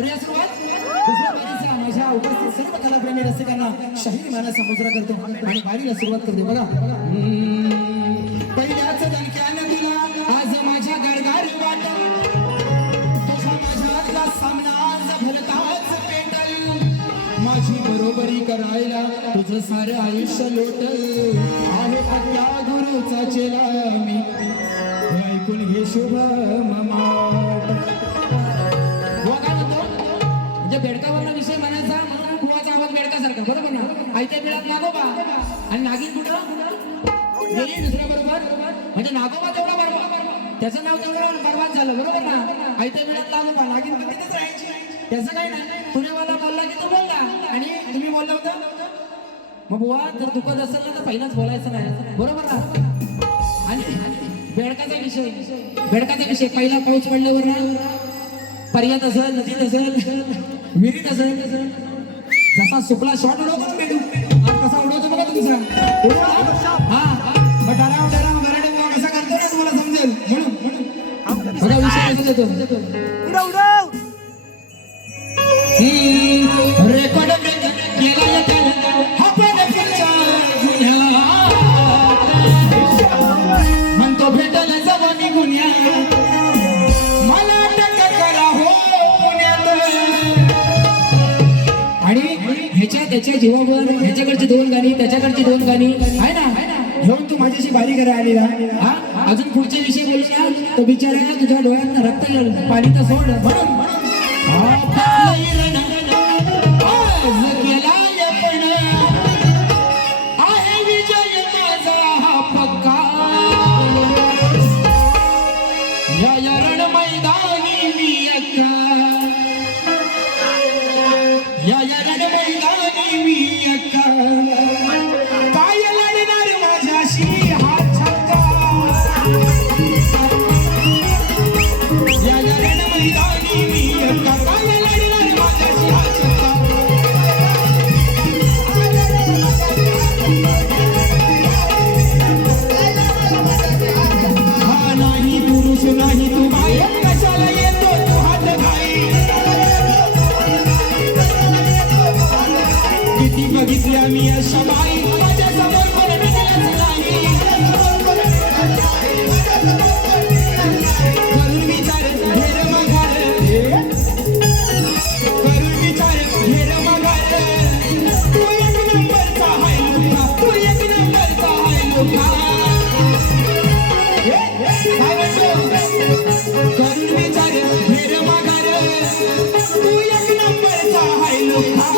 करूया सुरुवात. दुसऱ्या बारीचा माझ्या उपस्थित सर्व कलाप्रेमी रसिकांना शाहीर माना संबोधन करतो आणि बारीला सुरुवात करते. बघा, पहिल्याच दणक्यानं तुला आज माझ्या गडगार वाट, तुझा माझ्यातला सामना आज भलताच पेटल, माझी बरोबरी करायला तुझं सारं आयुष्य लोटल, आहे त्या गुरुचा चेला मी, ऐकून घे शुभ मामाट. म्हणजे बेडकावरला विषय म्हणायचा म्हणून कुवाचा आवाज बेडकासारखा, बरोबर ना. आयत्या बिळात नागोबा आणि नागिन कुठं गेली दुसऱ्या बरोबर, म्हणजे नागोबा तेवढा बरोबर, त्याचं नाव तेवढं बरबाद झालं, बरोबर ना. आयत्या बिळात नागोबा, नागिन पण तिथेच राहायची, त्याचं काही नाही. पुण्यावाला बोलला की तो बोलला आणि तुम्ही बोलला होता. मग बुवा जर दुखत असेल ना तर पहिलाच बोलायचं नाही, बरोबर ना. आणि बेडकाचा विषय पहिला पाऊस पडल्यावर ना, पर्यात असेल, नदीत असेल, विहिरीत असेल, जसा सुकला शॉट उडवतो बेडू कसा उडवतो बघा तुमचा हा, डराव गराडे कसा करतो ना तुम्हाला समजेल, म्हणून बघा विषय कसा देतो. रेकॉर्ड केला म्हणतो भेटल जवानी गुन्ह्या, मला अटक करा हो पुण्यात. आणि ह्याच्या त्याच्या जीवावर ह्याच्याकडची 2 गाणी त्याच्याकडची 2 गाणी आहे ना, घेऊन तू माझ्याशी बारी करा आलेला. हा, अजून पुढच्या विषयी बोलूया तो बिचारा तुझ्या डोळ्यात रक्त पाणी तर सोड, म्हणून आहे विजय माझा हा पक्का, या रण मैदानी मी अक्का, या रण मैदानी मी अक्का, काय लढणार माझ्याशी हा छक्का, या रण मैदानी मी अक्का, काय लढणार माझ्याशी हा छक्का. हा नाही पुरुष नाही तू बाई, कशाला येतो तू हात घाई, किती बघितल्या मी अशा बाई, माझ्या समोर कोण टिकलंच नाही. करून विचार घेर मगार, करून विचार घेर मगार, तू एक नंबरचा हाय लुका, तू एक नंबरचा हाय लुका. करून विचार घेर मगार, तू एक नंबरचा हाय लुका.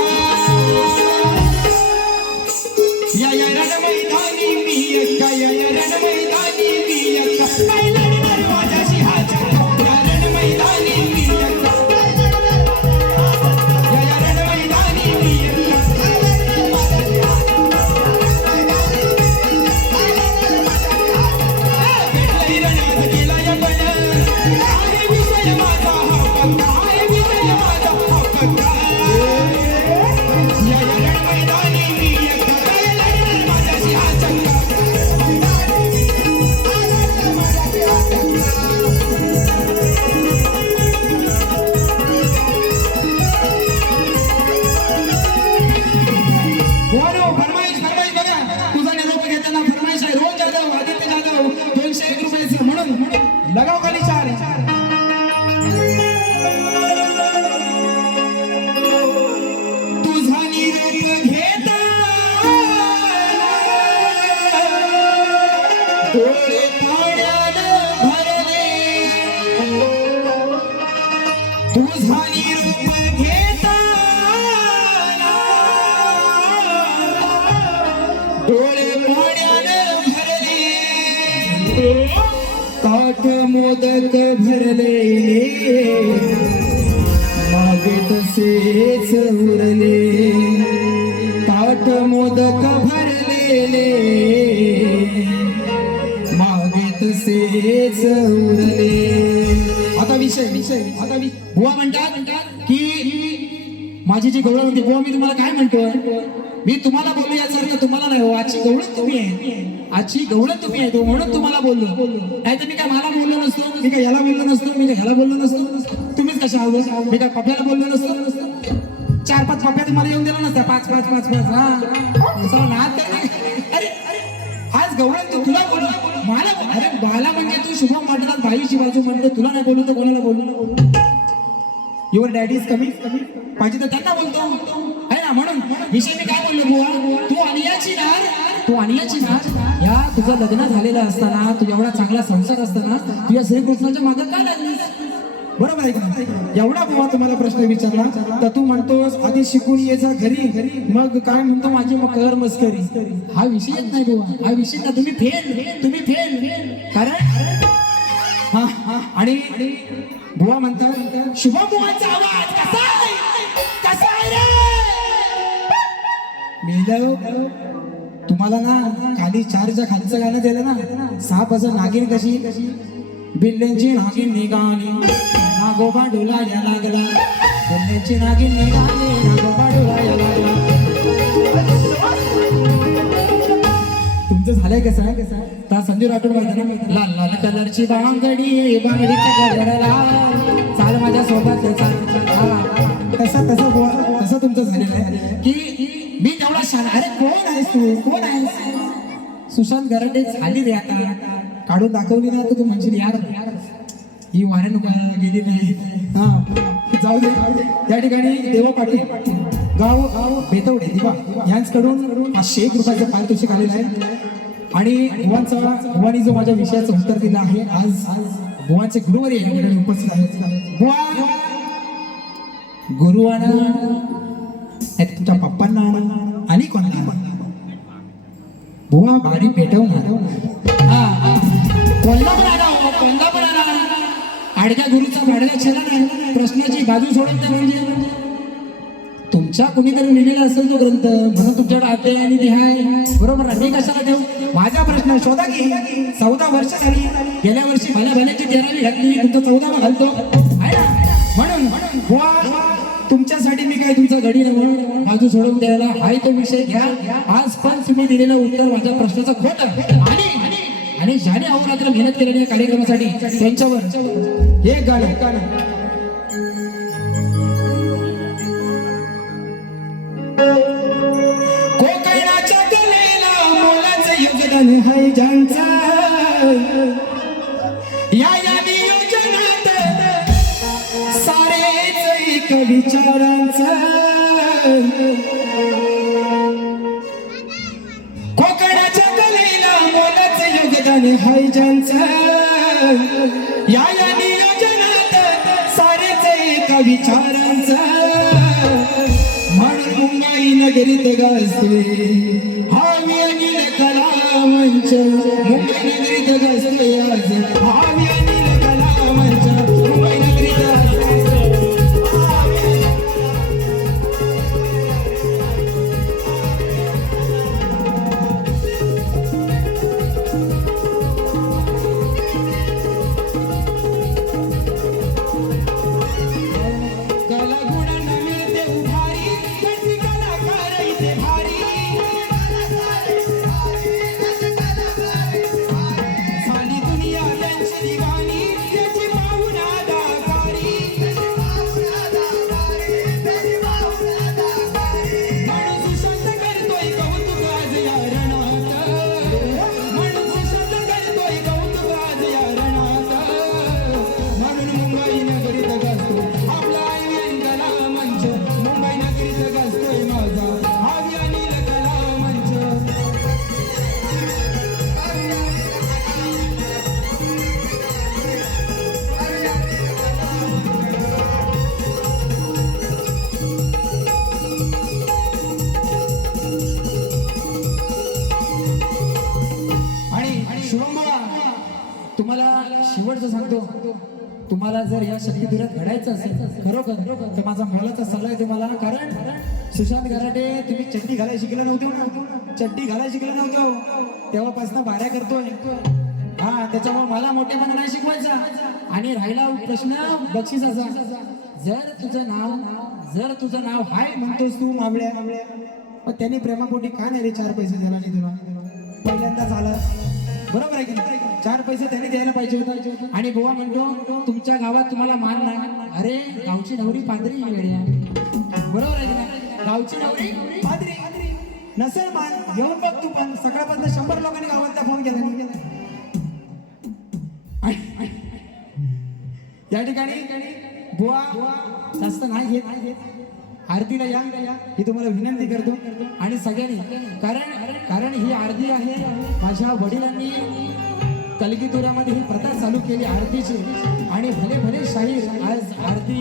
या रण मैदानी मी अक्का, या रण मैदानी मी अक्का, काय लढणार माझ्याशी हा छक्का, या रण मैदानी मी अक्का, या रण मैदानी मी अक्का. भेटलंय रणात गेलाय पण, आहे विजय माझा हा पक्का, आहे विजय माझा हा पक्का. या रण मैदानी मी अक्का, काय लढणार माझ्याशी हा छक्का. फरमाईश बघा, तुझा निरोप घेताना फरमाईश आहे. रोज जाधव, आदित्य जाधव, 201 रुपयाचं, म्हणून लगाव खाली 4. तुझा निरोप घेता डोळे पाण्यानं भरले, तुझा निरोप घेता डोळे पाण्यानं भरले, ताठ मोदक भरले, मागे तसेच उरले, ताठ मोदक भरलेले, मागे तसेच उरले. आता विषय बुवा म्हणतात की माझी जी गौरव होती, बुवा मी तुम्हाला काय म्हणतोय, मी तुम्हाला बोललो यासारखं तुम्हाला नाही हो, आजची गवळण तुम्ही आहे, आजची गवळण तुम्ही आहे तो, म्हणून तुम्हाला बोललो. नाही तर मी काय मला बोललो नसतो, मी काय ह्याला बोललो नसतो, मी काय ह्याला बोललो नसतो, तुम्हीच कशा हवं मी काय पप्याला बोललो नसतो 4-5 पप्या तुम्हाला येऊन दिला नसता 5 हा असं नाद काय अरे आज गवळण तू तुला बोलू मला अरे बाला म्हणजे तू शुभम म्हटलं भाईची बाजू म्हणतो तुला नाही बोलू तर कोणाला बोलू युअर डॅडी इज कमी पाहिजे तर त्यांना बोलतो आहे ना म्हणून विषय मी काय बोललो बुवा तू अनियाची नार या तुझं लग्न झालेलं असताना तू एवढा चांगला संसार असताना तुझ्या श्रीकृष्णाच्या मागे का लागलीस बरोबर आहे का एवढा बुवा तुम्हाला प्रश्न विचारला तर तू म्हणतोस आधी शिकून ये जा घरी मग काय म्हणतो माझी मग कर मस्करी हा विषयच नाही बुवा हा विषय ना तुम्ही फेल कारण हा आणि बुवा म्हणतात शुभम बुवाचा आवाज कसा आहे रे मेलो तुम्हाला ना खाली 4च्या खालचं गाणं दिलं ना साप असं नागिन कशी बिल्ल्यांची नागिन निघाली नागोबा डोलायला लागला बिल्ल्यांची नागिन निघाली नागोबा डोलायला लागला तुमचं झालंय कसं आहे तर संजू राठोड माहिती ना लाल लाल कलरची बांगडीच्या गजराला चाल माझ्या सोबत तसं तुमचं झालेलं आहे की मी तेवढा शान अरे कोण आहेस सुशांत गराटे झाली रे आता काढून दाखवली ना तर तू म्हणशील यार ही वाऱ्यानं गेली नाही हा जाऊ दे त्या ठिकाणी देवा पाटील गाव बेतवडे दिवा यांच्याकडून 501 रुपयाचं पारितोषिक आलेलं आहे आणि बुवांनी जो माझ्या विषयाचं उत्तर दिलं आहे आज बुवांचे गुरुवारी या ठिकाणी उपस्थित आहेत बुवा गुरुवाना तुमच्या पप्पांना आणि कोणाला बुवा भारी पेटवणार कोणला पण आला आडक्या गुरुचा भाडला छेला नाही प्रश्नाची बाजू सोडत नाही म्हणजे तुमच्या कुणीतरी लिहिलेला असेल तो ग्रंथ म्हणून तुमच्याकडे आते आणि देहाय बरोबर ना मी कशाला देऊ माझा प्रश्न शोधा की 14 वर्ष झाली गेल्या वर्षी भल्याची 13वी घातली तुमचं 14 घालतो आहे ना म्हणून बुवा तुमच्यासाठी मी काय तुमचा घडी म्हणून बाजू सोडून द्यायला हाय तो विषय घ्या आज पण तुम्ही दिलेलं उत्तर माझ्या प्रश्नाचं खोटं आणि ज्याने अहोरात्र मेहनत केलेल्या कार्यक्रमासाठी त्यांच्यावर एक गाणं कोकणाच्या कलेला मोलाचं योगदान आहे ज्यांचं या नियोजनात सारेच एक विचारांचं कोकणाच्या कलेला मोलाचं योगदान आहे ज्यांचं या नियोजनात सारेच एक विचारांचं म्हणून मुंबई नगरीत गाजते हा अनिल कला मंच मुंबई नगरीत गाजते आज हा अनिल कला मंच मुंबई नगरीत शेवटचं सांगतो तुम्हाला जर या शक्तीपीठात घडायचं असेल खरोखर तर माझा मोलाचा सल्ला आहे तुम्हाला कारण सुशांत गराटे तुम्ही चड्डी घालायला शिकला नव्हते ना चड्डी घालायला शिकला नव्हतं तेव्हापासून बाऱ्या करतोय हा त्याच्यामुळे मला मोठेपणा नाही शिकवायचा आणि राहिला प्रश्न बक्षिसाचा जर तुझं नाव हाय म्हणतोस तू मावळ्या पण त्यांनी प्रेमापोटी का नाही रे 4 पैसे झाला नाही तुला पहिल्यांदाच आला बरोबर आहे की नाही? 4 पैसे त्यांनी द्यायला पाहिजे होता. आणि बुवा म्हणतो तुमच्या गावात तुम्हाला मान नाही. अरे गावची नवरी पादरी वेड्या, बरोबर आहे की नाही? गावची नवरी पादरी नसेल मान, येऊन बघ तू पण. सकाळपासून 100 लोकांनी गावात फोन केला. या ठिकाणी बुवा जास्त नाही घेत, आरतीला या ही तुम्हाला विनंती करतो. आणि सगळ्यांनी कारण ही आरती आहे माझ्या वडिलांनी कलगीतुऱ्यामध्ये ही प्रथा चालू केली आरतीची. आणि भले भले शाहीर आज आरती,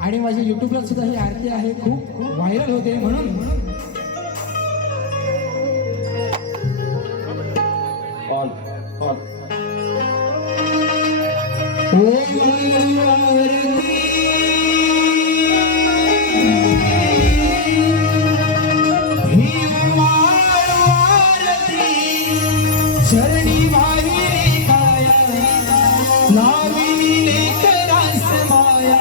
आणि माझ्या युट्यूबला सुद्धा ही आरती आहे, खूप व्हायरल होते. म्हणून चरणी वाहिली काया लाविली लेकरास माया.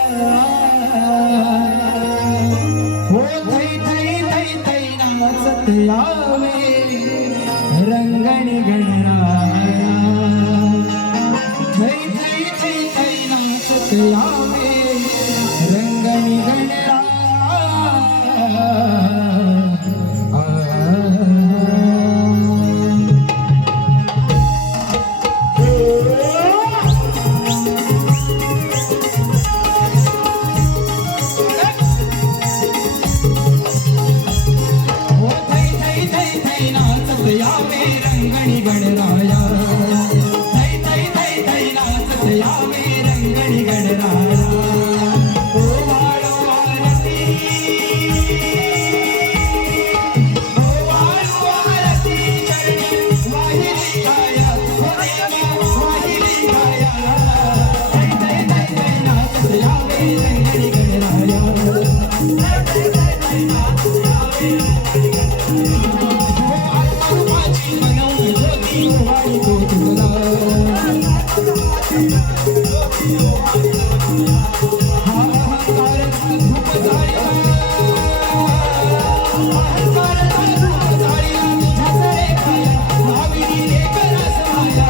हो थै थै थै थै नाचत यावे रंगणी गणराया. थै थै थै थै नाचत यावे रंगणी गणराया. यावे रंगणी गणराया. थै थै थै थै नाचत यावे रंगणी गणराया. ओ वाळू आरती, ओ वाळू आरती चरणी वाहिली काया. हो देवा वाहिली काया. थै थै थै थै नाचत यावे रंगणी गणराया. थै थै थै थै नाचत यावे रंगणी गणराया. माझी मनवून ज्योती वाळी तो तुला. हा अहंकाराचा धूप जाळीला, अहंकाराचा धूप जाळीला तुझ्याच रेखाया लाविली लेकरास माया.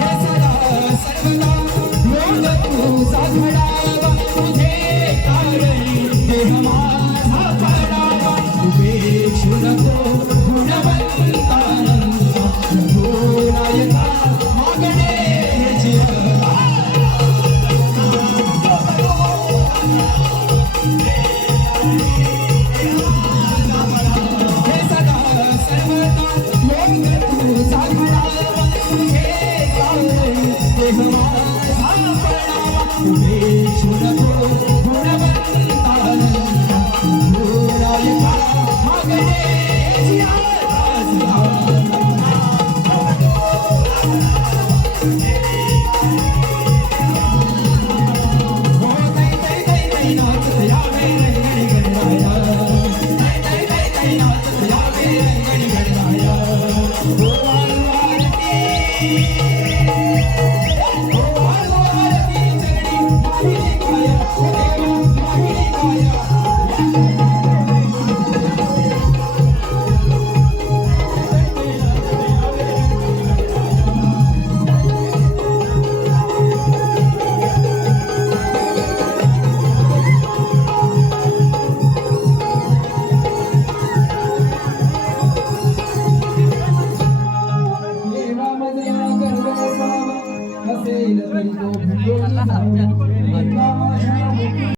हे सदा सर्वदा लोक तुझा घडावा, तुझे कारणी देह माझा पडावा. उपेक्षू नको गुणवंतानंदा, प्रभो नायका मागणे जिवा. हे सदा सर्वदा लोक तुझा घडावा, तुझे कारणी देह माझा पडावा. उपेक्षू नको गुणवंतानंदा, प्रभो नायका मागणे जिवा. हो थै थै थै थै नाचत यावे